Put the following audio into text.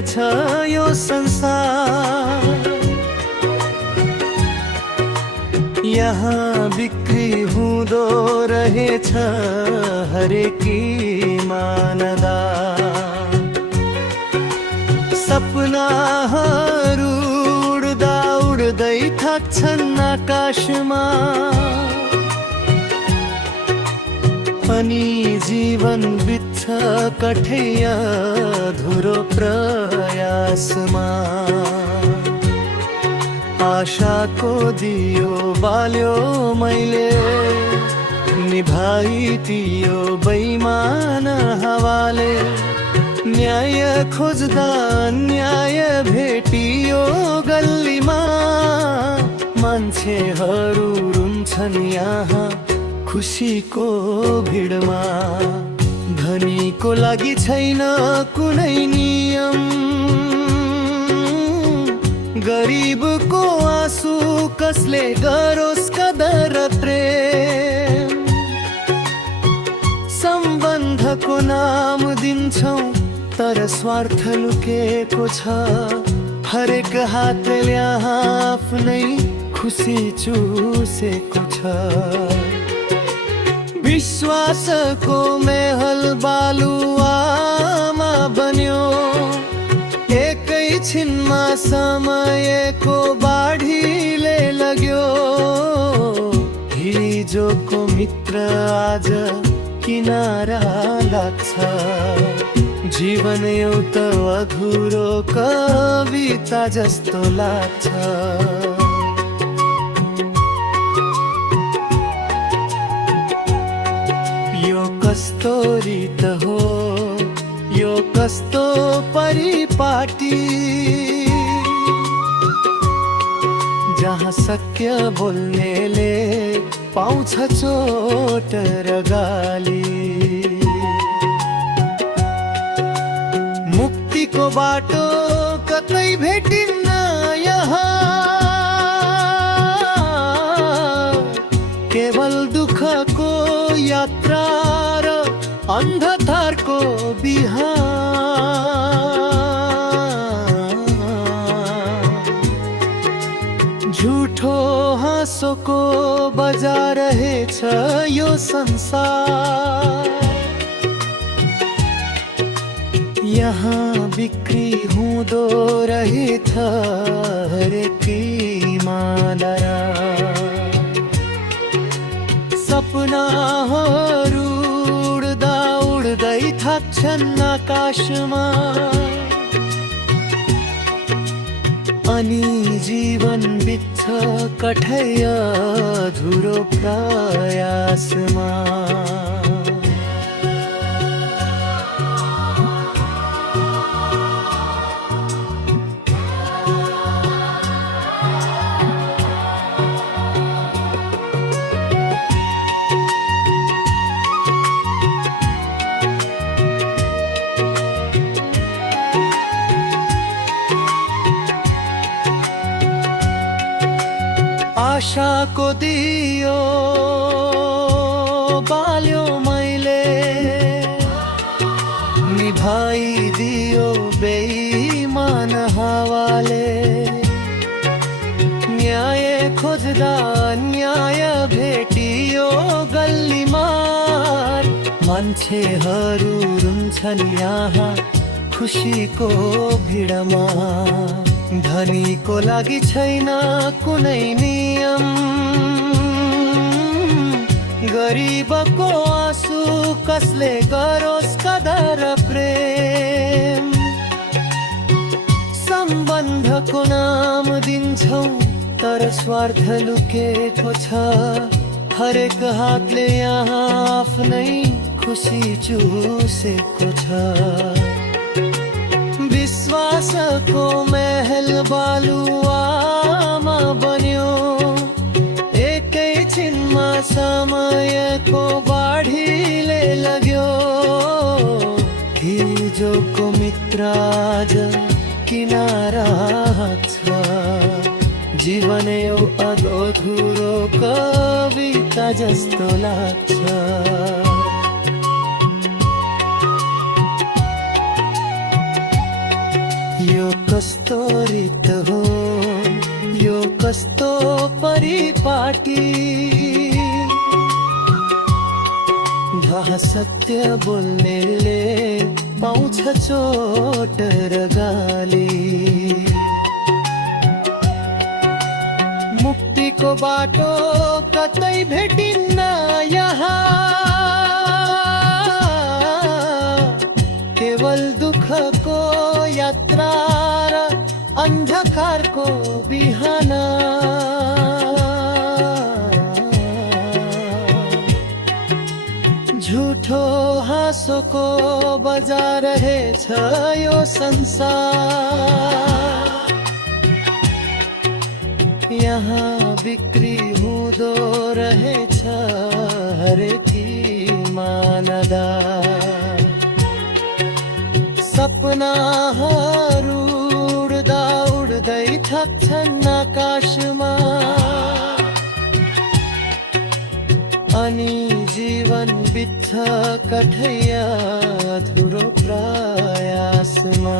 रहेछ यो संसार। यहाँ बिक्री हुँदो रहेछ हरेकी मानदा। सपनाहरू उड्दा उड्दै थाक्छन् आकाशमा, अनि जीवन बित्छ कठैया अधुरो प्रयासमा। आशाको दियो बाल्यो मैले, निभाइदियो बेइमान हावाले। न्याय खोज्दा अन्याय भेटियो गल्लीमा, मान्छेहरू रुन्छन् यहाँ खुसीको भिडमा। धनीको लागि छैन कुनै नियम, गरिबको आँसु कसले गरोस् कदर प्रेम। सम्बन्धको नाम दिन्छौँ तर स्वार्थ लुकेको छ, हरेक हातले आफ्नै खुसी चुसेको छ। विश्वासको महल बालुवामा बन्यो, एकैछिनमा समयको बाढीले लग्यो। हिजोको मित्र आज किनारा लाग्छ, जीवन एउटा अधुरो कविता जस्तो लाग्छ। यो कस्तो रीत हो, यो कस्तो परिपाटी, जहाँ सत्य बोल्नेले पाउँछ चोट र गाली। मुक्तिको बाटो कतै भेटिन्न यहाँ, केवल दुःखको यात्रा र अन्धकारको बिहान। झुठो हाँसोको बजार रहेछ यो संसार। यहाँ बिक्री हुँदो रहेछ हरेकी मानरा। सपनाहरू उड्दा उड्दै थाक्छन् आकाशमा, अनि जीवन बित्छ कठैया अधुरो प्रयासमा। आशाको दियो बाल्यो मैले, निभाइदियो बेइमान हावाले। न्याय खोज्दा अन्याय भेटियो गल्लीमा, मान्छेहरू रुन्छन् यहाँ खुसीको भिडमा। धनीको लागि छैन कुनै नियम, गरिबको आँसु कसले गरोस् कदर प्रेम। सम्बन्धको नाम दिन्छौँ तर स्वार्थ लुकेको छ, हरेक हातले यहाँ आफ्नै खुसी चुसेको छ। विश्वासको महल बालुवामा बन्यो, एकैछिनमा समयको बाढीले लग्यो। हिजोको मित्र आज किनारा छ, जीवन एउटा अधुरो कविता जस्तो लाग्छ। कस्तो रित हो यो कस्तो परिपाटी जहाँ सत्य बोल्नेले पाउँछ चोट र गाली मुक्तिको बाटो कतै भेटिन्न यहाँ केवल दुःखको यात्रा र अन्धकारको बिहान झुठो हाँसोको बजार रहेछ यो संसार यहाँ बिक्री हुँदो रहेछ हरेकी मानदा सपनाहरू उड्दा उड्दै थक्छन् आकाशमा अनि जीवन बित्छ कठैया अधुरो प्रयासमा